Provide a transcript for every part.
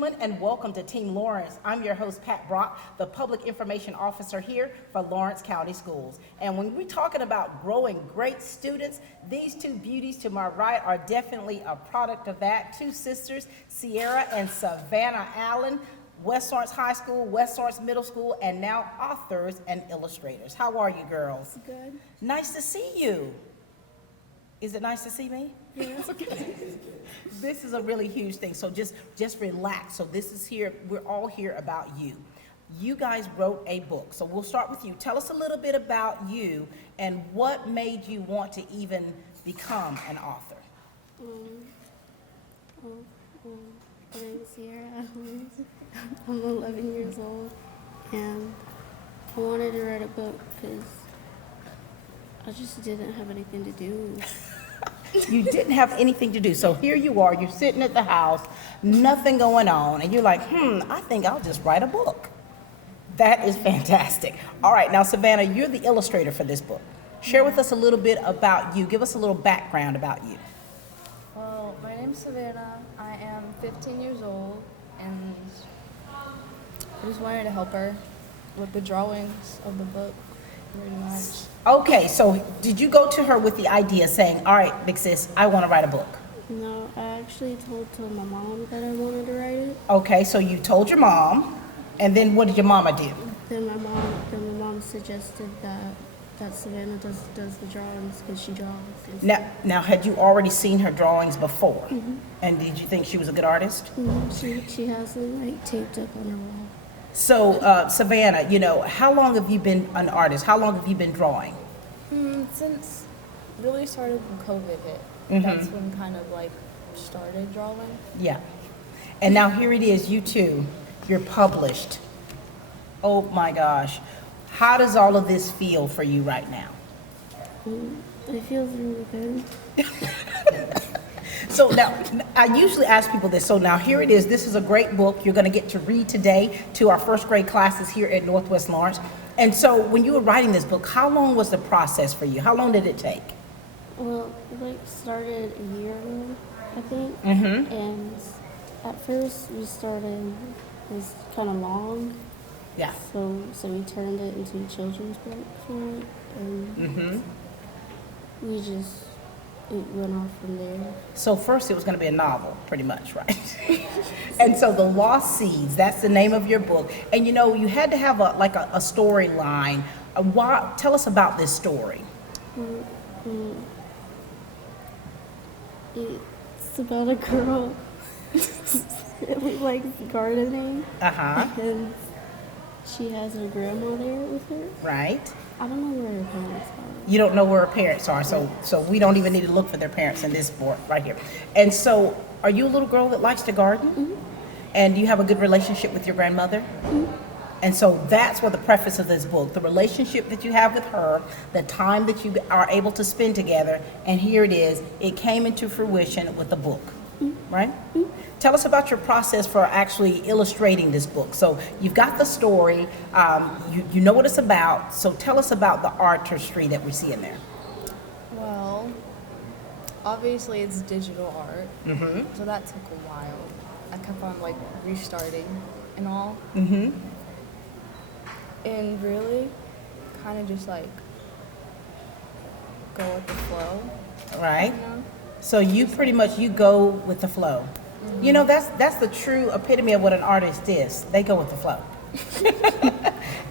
gentlemen, and welcome to Team Lawrence. I'm your host, Pat Brock, the Public Information Officer here for Lawrence County Schools. And when we're talking about growing great students, these two beauties to my right are definitely a product of that. Two sisters, Sierra and Savanna Allen, West Lawrence High School, West Lawrence Middle School, and now authors and illustrators. How are you girls? Good. Nice to see you. Is it nice to see me? Yes. Okay. This is a really huge thing, so just relax. So this is here, we're all here about you. You guys wrote a book, so we'll start with you. Tell us a little bit about you and what made you want to even become an author. My name is Sierra. I'm 11 years old, and I wanted to write a book because I just didn't have anything to do. You didn't have anything to do, so here you are, you're sitting at the house, nothing going on, and you're like, I think I'll just write a book. That is fantastic. All right, now Savanna, you're the illustrator for this book. Share with us a little bit about you. Give us a little background about you. Well, my name's Savanna. I am 15 years old, and I just wanted to help her with the drawings of the book, pretty much. Okay, so did you go to her with the idea saying, all right, big sis, I want to write a book? No, I actually told my mom that I wanted to write it. Okay, so you told your mom, and then what did your mama do? Then my mom suggested that Savanna does the drawings because she draws. Now, had you already seen her drawings before? Mm-hmm. And did you think she was a good artist? Mm-hmm. She has them like taped up on her wall. So, Savanna, how long have you been an artist? How long have you been drawing? Since really started when COVID hit. Mm-hmm. That's when kind of like started drawing. Yeah. And now here it is, you two, you're published. Oh my gosh. How does all of this feel for you right now? It feels really good. So now, I usually ask people this. So now here it is. This is a great book you're going to get to read today to our first grade classes here at Northwest Lawrence. And so when you were writing this book, how long was the process for you? How long did it take? Well, it started a year ago, I think. Mm-hmm. And at first it was kind of long. Yeah. So we turned it into a children's book for it. And it went off from there. So first it was going to be a novel, pretty much, right? And so The Lost Seeds, that's the name of your book. And you had to have a storyline. Tell us about this story. It's about a girl who likes gardening. Uh-huh. And she has her grandma there with her. Right. I don't know where her parents are. You don't know where her parents are, so we don't even need to look for their parents in this book right here. And so, are you a little girl that likes to garden? Mm-hmm. And do you have a good relationship with your grandmother? Mm-hmm. And so that's what the preface of this book, the relationship that you have with her, the time that you are able to spend together, and here it is, it came into fruition with the book, right? Mm-hmm. Tell us about your process for actually illustrating this book. So you've got the story, you know what it's about, so tell us about the artistry that we see in there. Well, obviously it's digital art, so that took a while. I kept on restarting and all. Mm-hmm. And really kind of just go with the flow. Right. So you pretty much, you go with the flow. Mm-hmm. That's the true epitome of what an artist is. They go with the flow.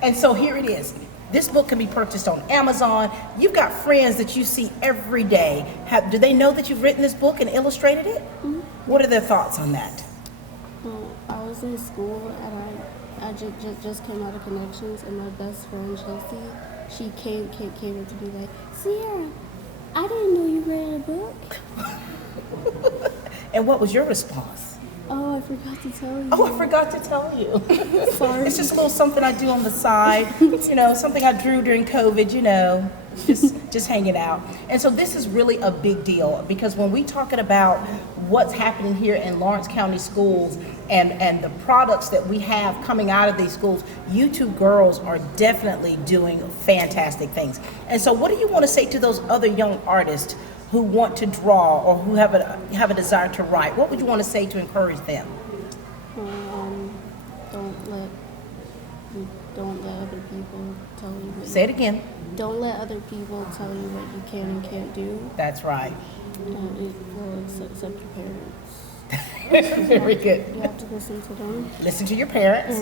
And so here it is. This book can be purchased on Amazon. You've got friends that you see every day. Do they know that you've written this book and illustrated it? Mm-hmm. What are their thoughts on that? Well, I was in school and I just came out of Connections, and my best friend Chelsea, she came up to me like, Sierra, I didn't know you read a book. And what was your response? Oh, I forgot to tell you. Oh, I forgot to tell you. Sorry. It's just a little something I do on the side, something I drew during COVID, just hanging out. And so this is really a big deal because when we talking about what's happening here in Lawrence County schools and the products that we have coming out of these schools, you two girls are definitely doing fantastic things. And so what do you want to say to those other young artists who want to draw or who have a desire to write? What would you want to say to encourage them? Don't let other people tell you what Say it again. Don't let other people tell you what you can and can't do. That's right. Except your parents. Very good. You have to listen to them Listen to your parents.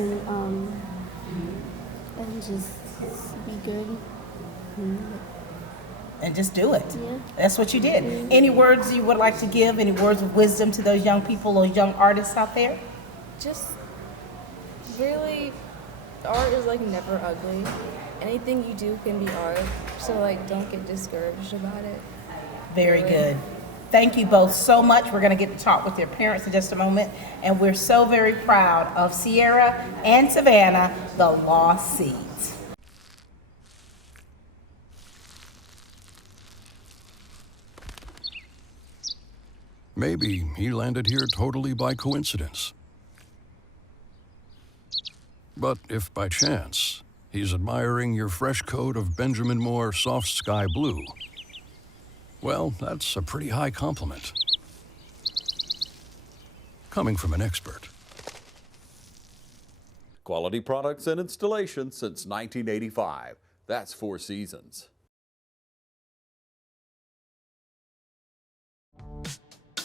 and just be good. And just do it. Yeah. That's what you did. Any words you would like to give? Any words of wisdom to those young people, those young artists out there? Just really, art is like never ugly. Anything you do can be art, so like don't get discouraged about it. Very good. Thank you both so much. We're going to get to talk with your parents in just a moment. And we're so very proud of Sierra and Savanna, the Lost Seeds. Maybe he landed here totally by coincidence. But if by chance he's admiring your fresh coat of Benjamin Moore soft sky blue, well, that's a pretty high compliment. Coming from an expert. Quality products and installation since 1985. That's Four Seasons.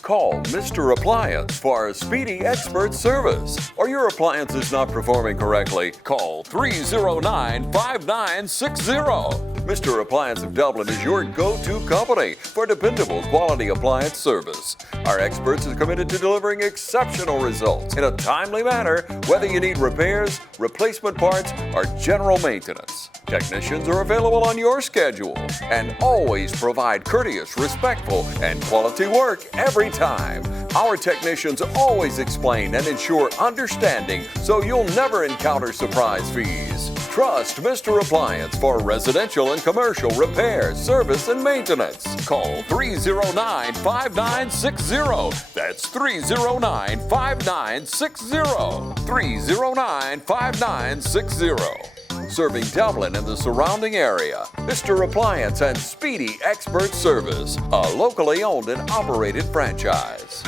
Call Mr. Appliance for a speedy expert service. Are your appliances not performing correctly? Call 309-5960. Mr. Appliance of Dublin is your go-to company for dependable quality appliance service. Our experts are committed to delivering exceptional results in a timely manner, whether you need repairs, replacement parts, or general maintenance. Technicians are available on your schedule and always provide courteous, respectful, and quality work every time. Our technicians always explain and ensure understanding so you'll never encounter surprise fees. Trust Mr. Appliance for residential and commercial repair, service, and maintenance. Call 309-5960. That's 309-5960. 309-5960. Serving Dublin and the surrounding area. Mr. Appliance and Speedy Expert Service, a locally owned and operated franchise.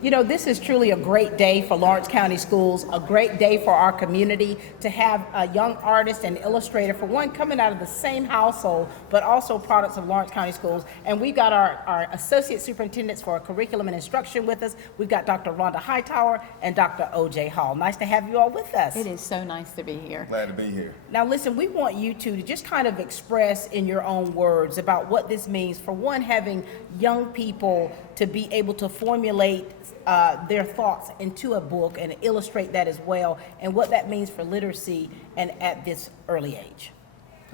You know, this is truly a great day for Lawrence County Schools, a great day for our community to have a young artist and illustrator, for one, coming out of the same household, but also products of Lawrence County Schools. And we've got our associate superintendents for curriculum and instruction with us. We've got Dr. Rhonda Hightower and Dr. O.J. Hall. Nice to have you all with us. It is so nice to be here. Glad to be here. Now listen, we want you two to just kind of express in your own words about what this means, for one, having young people to be able to formulate their thoughts into a book and illustrate that as well, and what that means for literacy and at this early age.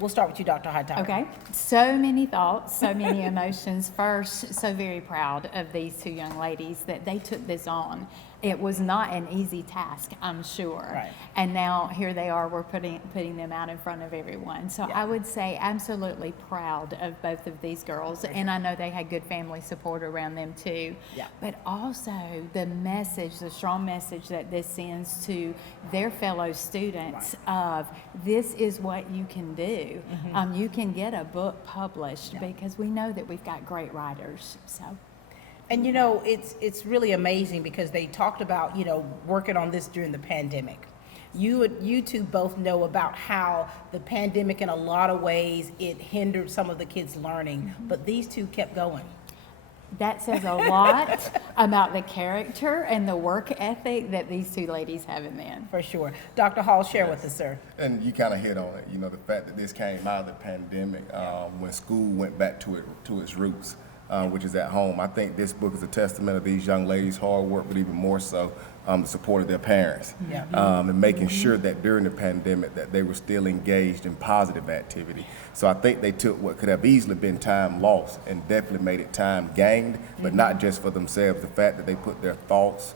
We'll start with you, Dr. Hightower. Okay, so many thoughts, so many emotions. First, so very proud of these two young ladies that they took this on. It was not an easy task, I'm sure. Right. And now here they are, we're putting them out in front of everyone. So Yeah. I would say absolutely proud of both of these girls. And I know they had good family support around them too. Yeah. But also the message, the strong message that this sends to their fellow students of this is what you can do. You can get a book published because we know that we've got great writers. So. And you know, it's really amazing because they talked about, you know, working on this during the pandemic. You two both know about how the pandemic, in a lot of ways, it hindered some of the kids' learning, but these two kept going. That says a lot about the character and the work ethic that these two ladies have in them. For sure. Dr. Hall, share with us, sir. And you kind of hit on it, you know, the fact that this came out of the pandemic when school went back to its roots, which is at home. I think this book is a testament of these young ladies' hard work, but even more so, the support of their parents. Yeah. And making sure that during the pandemic that they were still engaged in positive activity. So I think they took what could have easily been time lost and definitely made it time gained, but not just for themselves. The fact that they put their thoughts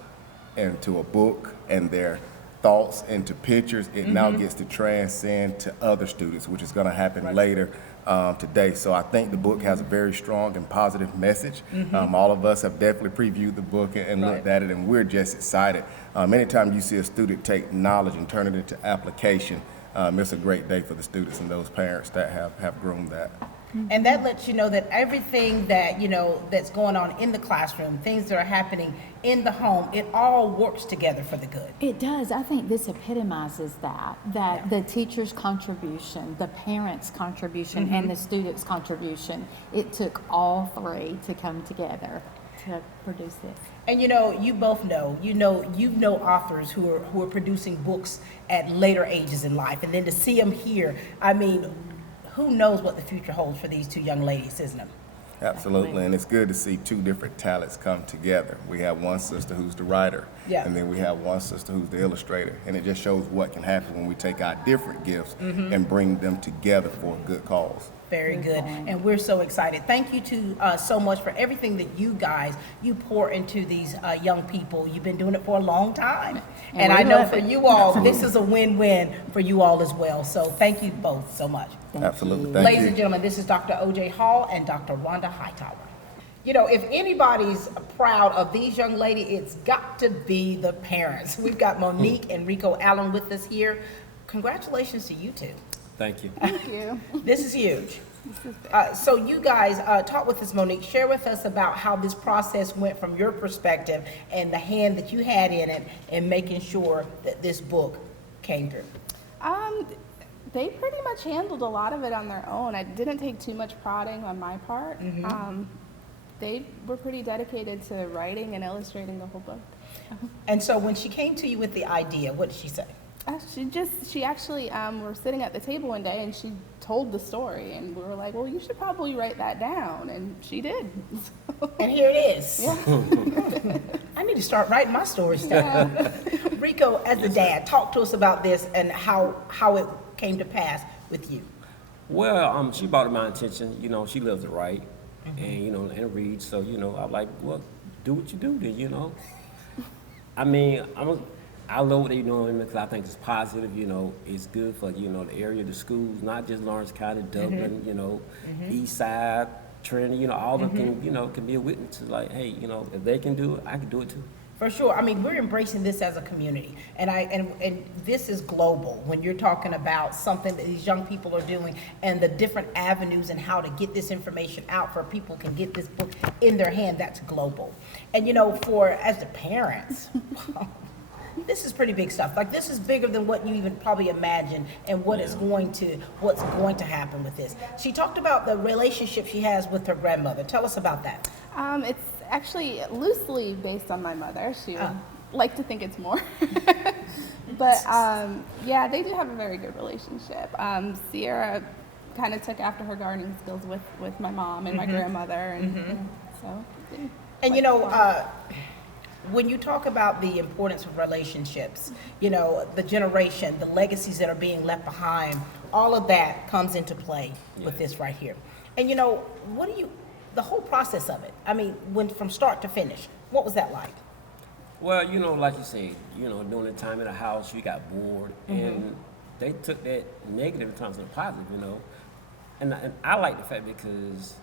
into a book and their thoughts into pictures, it now gets to transcend to other students, which is going to happen later today. So I think the book has a very strong and positive message. All of us have definitely previewed the book and looked at it, and we're just excited. Anytime you see a student take knowledge and turn it into application, it's a great day for the students and those parents that have groomed that. And that lets you know that everything that, that's going on in the classroom, things that are happening in the home, it all works together for the good. It does. I think this epitomizes that the teacher's contribution, the parents' contribution, and the students' contribution, it took all three to come together to produce this. And you both know, you know authors who are producing books at later ages in life, and then to see them here, I mean, who knows what the future holds for these two young ladies, isn't it? Absolutely, and it's good to see two different talents come together. We have one sister who's the writer, and then we have one sister who's the illustrator, and it just shows what can happen when we take our different gifts and bring them together for a good cause. Very good, and we're so excited. Thank you so much for everything that you pour into these young people. You've been doing it for a long time, and I know for you all, this is a win-win for you all as well. So thank you both so much. Absolutely, thank Ladies you. and gentlemen, this is Dr. O.J. Hall and Dr. Rhonda Hightower. If anybody's proud of these young ladies, it's got to be the parents. We've got Monique and Rico Allen with us here. Congratulations to you two. Thank you. Thank you. This is huge. So you guys, talk with us, Monique. Share with us about how this process went from your perspective and the hand that you had in it in making sure that this book came through. They pretty much handled a lot of it on their own. I didn't take too much prodding on my part. They were pretty dedicated to writing and illustrating the whole book. And so when she came to you with the idea, what did she say? She actually, were sitting at the table one day and she told the story and we were like, well, you should probably write that down. And she did. And here it is. Yeah. I need to start writing my stories down. Rico, as the dad, talk to us about this and how it came to pass with you. Well, she brought it to my attention. She loves to write and read. So, I'm like, well, do what you do then, I mean, I love what they're doing because I think it's positive, it's good for, the area, the schools, not just Lawrence County, Dublin, East Side, Trinity, all of them can be a witness to like, hey, if they can do it, I can do it too. For sure. I mean, we're embracing this as a community, and this is global. When you're talking about something that these young people are doing and the different avenues and how to get this information out for people can get this book in their hand, that's global. And as the parents, this is pretty big stuff. Like, this is bigger than what you even probably imagine and what's going to happen with this. She talked about the relationship she has with her grandmother. Tell us about that. It's actually loosely based on my mother. She would like to think it's more. But yeah, they do have a very good relationship. Sierra kind of took after her gardening skills with my mom and my grandmother. And so. And when you talk about the importance of relationships, the generation, the legacies that are being left behind, all of that comes into play with this right here. And the whole process of it, I mean, from start to finish, what was that like? Well, like you said, during the time in the house, you got bored, and they took that negative in terms of the positive, And I like the fact because,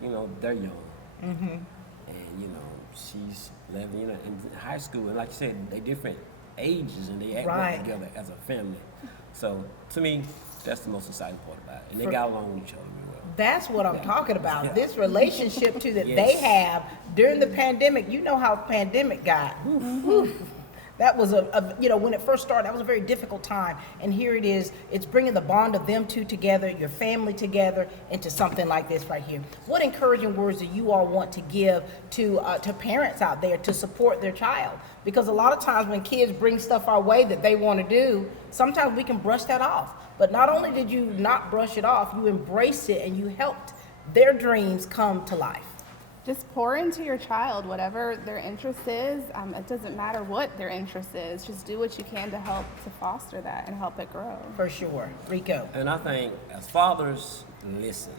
they're young. And, she's 11, in high school. And like you said, they different ages and they act together as a family. So to me, that's the most exciting part about it. And they got along with each other really well. That's what I'm talking about. This relationship too that they have during the pandemic. You know how the pandemic got. That was when it first started, that was a very difficult time. And here it is, it's bringing the bond of them two together, your family together, into something like this right here. What encouraging words do you all want to give to parents out there to support their child? Because a lot of times when kids bring stuff our way that they want to do, sometimes we can brush that off. But not only did you not brush it off, you embraced it and you helped their dreams come to life. Just pour into your child whatever their interest is. It doesn't matter what their interest is. Just do what you can to help to foster that and help it grow. For sure. Rico. And I think as fathers, listen.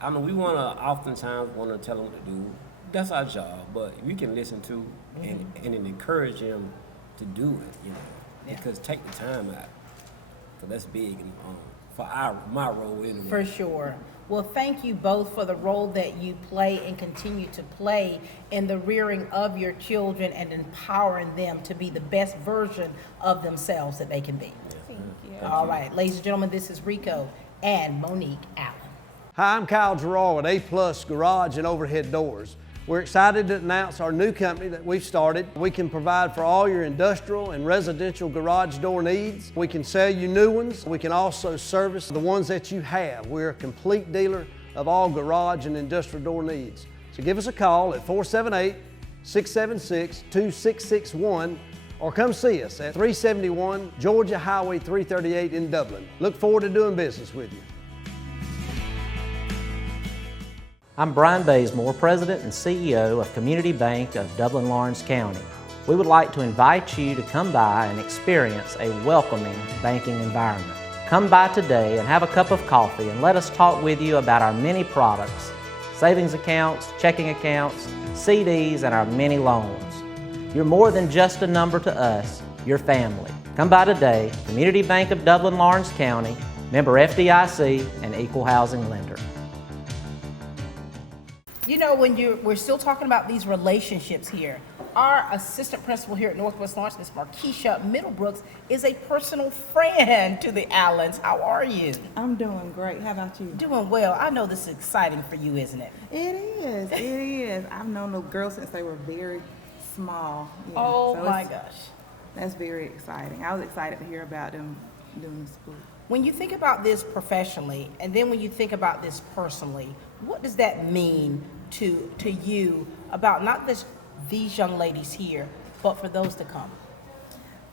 I mean, we oftentimes want to tell them what to do. That's our job. But we can listen to and encourage them to do it, because take the time out. So that's big for my role anyway. For sure. Well, thank you both for the role that you play and continue to play in the rearing of your children and empowering them to be the best version of themselves that they can be. Thank you. All right, ladies and gentlemen, this is Rico and Monique Allen. Hi, I'm Kyle Gerard with A+ Garage and Overhead Doors. We're excited to announce our new company that we've started. We can provide for all your industrial and residential garage door needs. We can sell you new ones. We can also service the ones that you have. We're a complete dealer of all garage and industrial door needs. So give us a call at 478-676-2661 or come see us at 371 Georgia Highway 338 in Dublin. Look forward to doing business with you. I'm Brian Bazemore, President and CEO of Community Bank of Dublin, Lawrence County. We would like to invite you to come by and experience a welcoming banking environment. Come by today and have a cup of coffee and let us talk with you about our many products, savings accounts, checking accounts, CDs, and our many loans. You're more than just a number to us, you're family. Come by today, Community Bank of Dublin, Lawrence County, member FDIC, and equal housing lender. You know, we're still talking about these relationships here. Our assistant principal here at Northwest Lawrence, Ms. Markeisha Middlebrooks, is a personal friend to the Allens. How are you? I'm doing great. How about you? Doing well. I know this is exciting for you, isn't it? It is. It is. I've known the girls since they were very small. Yeah. Oh So my gosh. That's very exciting. I was excited to hear about them doing this book. When you think about this professionally, and then when you think about this personally, what does that mean to you about not just these young ladies here, but for those to come?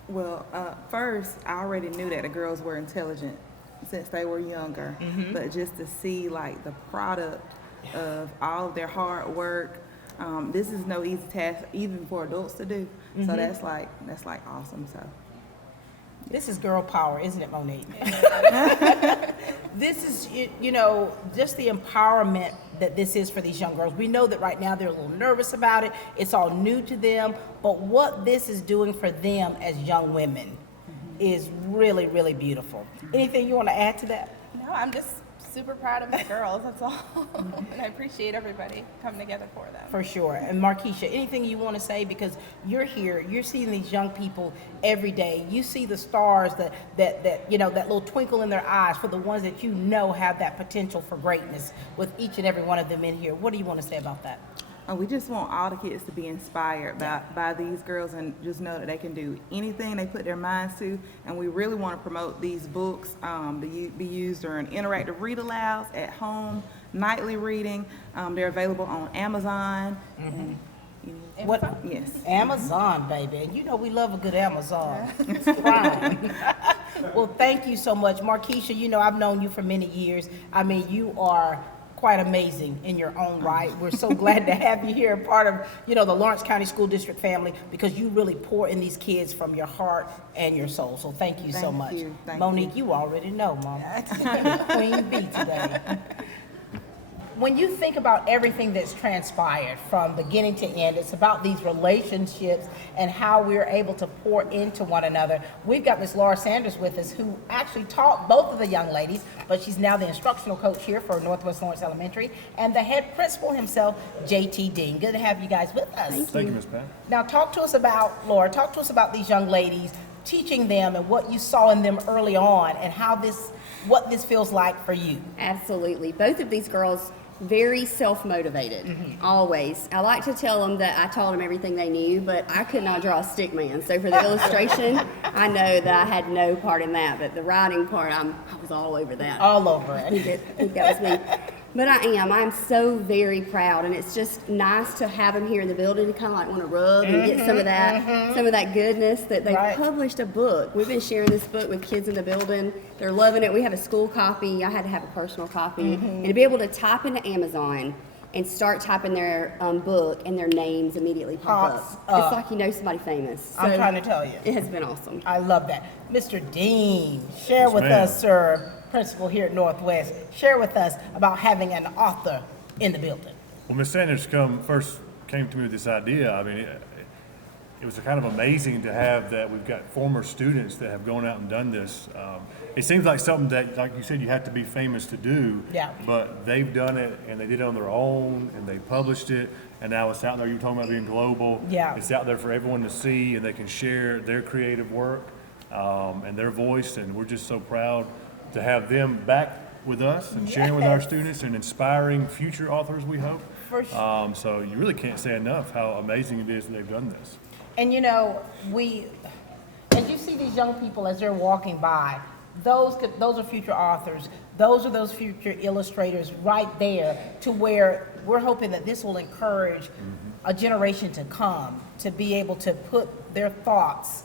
Well, first, I already knew that the girls were intelligent since they were younger, but just to see like the product of all of their hard work, this is no easy task even for adults to do. So that's like awesome. So this is girl power, isn't it, Monique? This is, you know, just the empowerment that this is for these young girls. We know that right now they're a little nervous about it. It's all new to them. But what this is doing for them as young women is really, really beautiful. Anything you want to add to that? No, I'm just super proud of my girls, that's all. And I appreciate everybody coming together for them. For sure. And Markeisha, anything you want to say? Because you're here, you're seeing these young people every day. You see the stars, that you know, that little twinkle in their eyes for the ones that you know have that potential for greatness with each and every one of them in here. What do you want to say about that? we just want all the kids to be inspired by these girls and just know that they can do anything they put their minds to. And we really want to promote these books to be used during interactive read-alouds at home, nightly reading. They're available on Amazon. What? Yes. Amazon, baby. And you know we love a good Amazon. It's Prime. Well, thank you so much. Markeisha, you know I've known you for many years. I mean, you are quite amazing in your own right. We're so glad to have you here, part of, you know, the Lawrence County School District family, because you really pour in these kids from your heart and your soul. So thank you so much. Thank Monique, you already know, Mom. Queen bee today. When you think about everything that's transpired from beginning to end, it's about these relationships and how we're able to pour into one another. We've got Miss Laura Sanders with us, who actually taught both of the young ladies, but she's now the instructional coach here for Northwest Lawrence Elementary, and the head principal himself, J.T. Dean. Good to have you guys with us. Thank you, Ms. Pat. Now talk to us about, Laura, talk to us about these young ladies, teaching them and what you saw in them early on, and how what this feels like for you. Absolutely. Both of these girls, very self-motivated, always. I like to tell them that I taught them everything they knew, but I could not draw a stick man. So for the illustration, I know that I had no part in that, but the writing part, I was all over that. All over it. I think that was me. But I'm so very proud, and it's just nice to have them here in the building to kind of like want to rub and get some of that goodness that they published a book. We've been sharing this book with kids in the building. They're loving it. We have a school copy. I had to have a personal copy. And to be able to type into Amazon and start typing their book, and their names immediately pop up. It's like you know somebody famous. I'm trying to tell you. It has been awesome. I love that. Mr. Dean, share with us, sir, principal here at Northwest, share with us about having an author in the building. Well, Ms. Sanders first came to me with this idea. I mean, it was kind of amazing to have that we've got former students that have gone out and done this. It seems like something that, like you said, you have to be famous to do. Yeah. But they've done it, and they did it on their own, and they published it, and now it's out there. You're talking about being global. Yeah. It's out there for everyone to see, and they can share their creative work and their voice, and we're just so proud to have them back with us and sharing with our students and inspiring future authors, we hope. For sure. So you really can't say enough how amazing it is that they've done this. And you know, as you see these young people as they're walking by, those are future authors. Those are those future illustrators right there, to where we're hoping that this will encourage a generation to come to be able to put their thoughts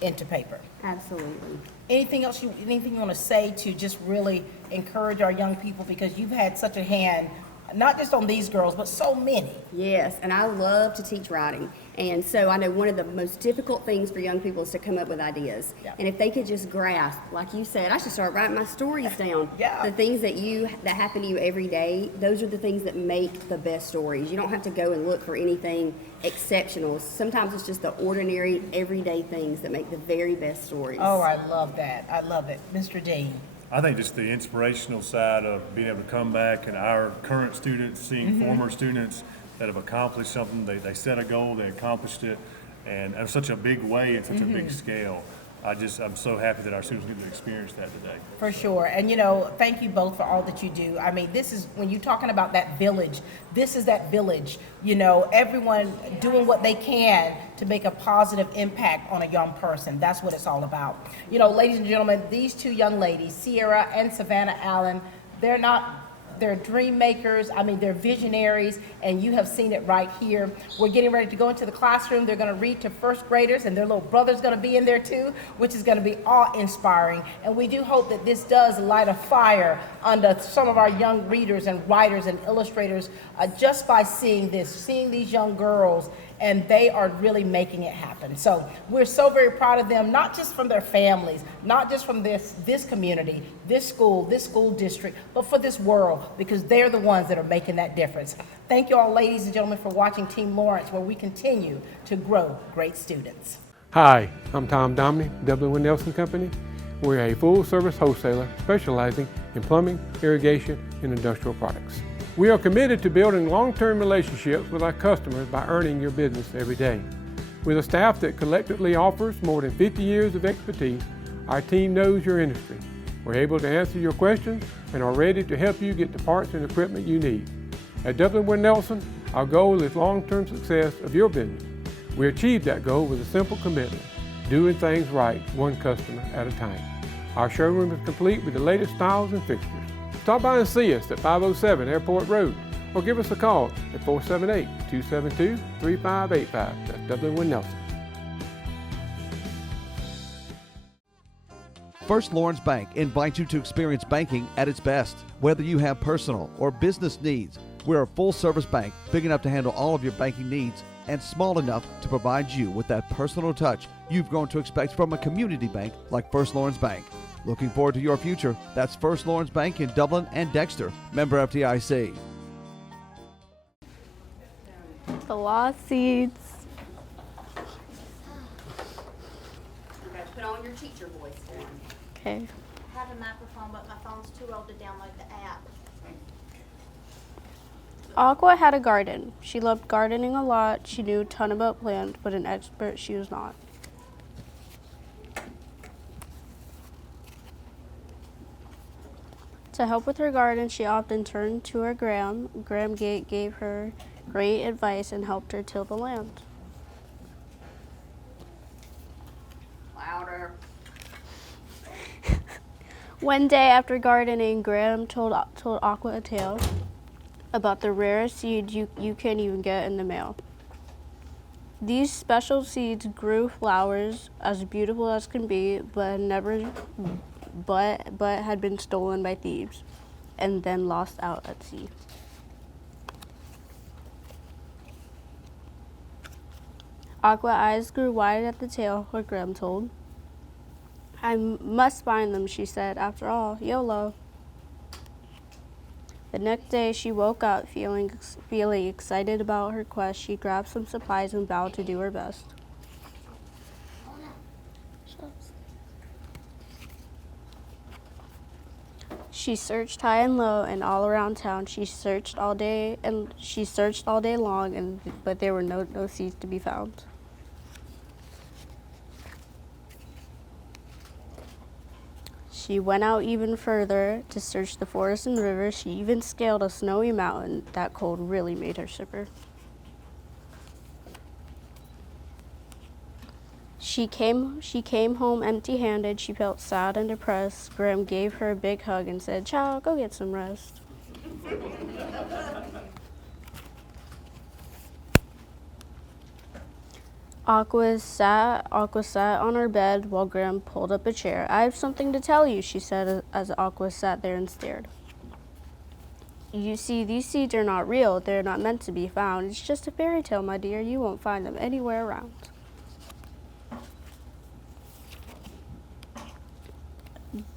into paper. Absolutely. Anything you want to say to just really encourage our young people, because you've had such a hand, not just on these girls, but so many. Yes, and I love to teach writing. And so I know one of the most difficult things for young people is to come up with ideas. Yeah. And if they could just grasp, like you said, I should start writing my stories down. Yeah. The things that happen to you every day, those are the things that make the best stories. You don't have to go and look for anything exceptional. Sometimes it's just the ordinary, everyday things that make the very best stories. Oh, I love that. I love it. Mr. Dean. I think just the inspirational side of being able to come back and our current students seeing former students that have accomplished something. They set a goal, they accomplished it, and in such a big way and such a big scale. I'm so happy that our students get to experience that today. For sure. And you know, thank you both for all that you do. I mean, this is, when you're talking about that village, this is that village, you know, everyone doing what they can to make a positive impact on a young person. That's what it's all about. You know, ladies and gentlemen, these two young ladies, Sierra and Savanna Allen, they're dream makers. I mean, they're visionaries, and you have seen it right here. We're getting ready to go into the classroom. They're going to read to first graders, and their little brother's going to be in there too, which is going to be awe-inspiring. And we do hope that this does light a fire under some of our young readers and writers and illustrators just by seeing these young girls, and they are really making it happen. So we're so very proud of them, not just from their families, not just from this community, this school district, but for this world, because they're the ones that are making that difference. Thank you all, ladies and gentlemen, for watching Team Lawrence, where we continue to grow great students. Hi, I'm Tom Domney, Dublin Nelson Company. We're a full-service wholesaler specializing in plumbing, irrigation, and industrial products. We are committed to building long-term relationships with our customers by earning your business every day. With a staff that collectively offers more than 50 years of expertise, our team knows your industry. We're able to answer your questions and are ready to help you get the parts and equipment you need. At Dublin Nelson, our goal is long-term success of your business. We achieve that goal with a simple commitment: doing things right, one customer at a time. Our showroom is complete with the latest styles and fixtures. Stop by and see us at 507 Airport Road, or give us a call at 478-272-3585. That's Dublin Nelson. First Lawrence Bank invites you to experience banking at its best. Whether you have personal or business needs, we're a full-service bank big enough to handle all of your banking needs and small enough to provide you with that personal touch you've grown to expect from a community bank like First Lawrence Bank. Looking forward to your future? That's First Lawrence Bank in Dublin and Dexter. Member FDIC. The lost seeds. You got to put on your teacher voice for them. Okay. I have a microphone, but my phone's too old to download the app. Aqua had a garden. She loved gardening a lot. She knew a ton about plants, but an expert she was not. To help with her garden, she often turned to her Gram. Gram gave her great advice and helped her till the land. Louder. One day after gardening, Gram told Aqua a tale about the rarest seeds you can't even get in the mail. These special seeds grew flowers as beautiful as can be, but had been stolen by thieves and then lost out at sea. Aqua's eyes grew wide at the tale what Graham told. I must find them, she said. After all, YOLO. The next day she woke up feeling excited about her quest. She grabbed some supplies and vowed to do her best. She searched high and low and all around town. She searched all day long, but there were no seeds to be found. She went out even further to search the forest and river. She even scaled a snowy mountain. That cold really made her shiver. She came home empty-handed. She felt sad and depressed. Graham gave her a big hug and said, "Child, go get some rest." Aqua sat on her bed while Graham pulled up a chair. "I have something to tell you," she said as Aqua sat there and stared. "You see, these seeds are not real. They're not meant to be found. It's just a fairy tale, my dear. You won't find them anywhere around."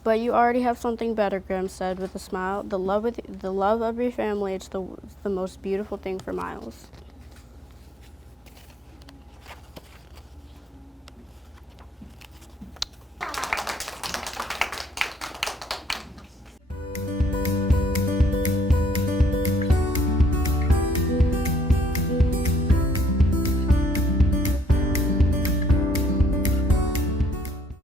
"But you already have something better," Graham said with a smile. The love of your family, it's the most beautiful thing for miles."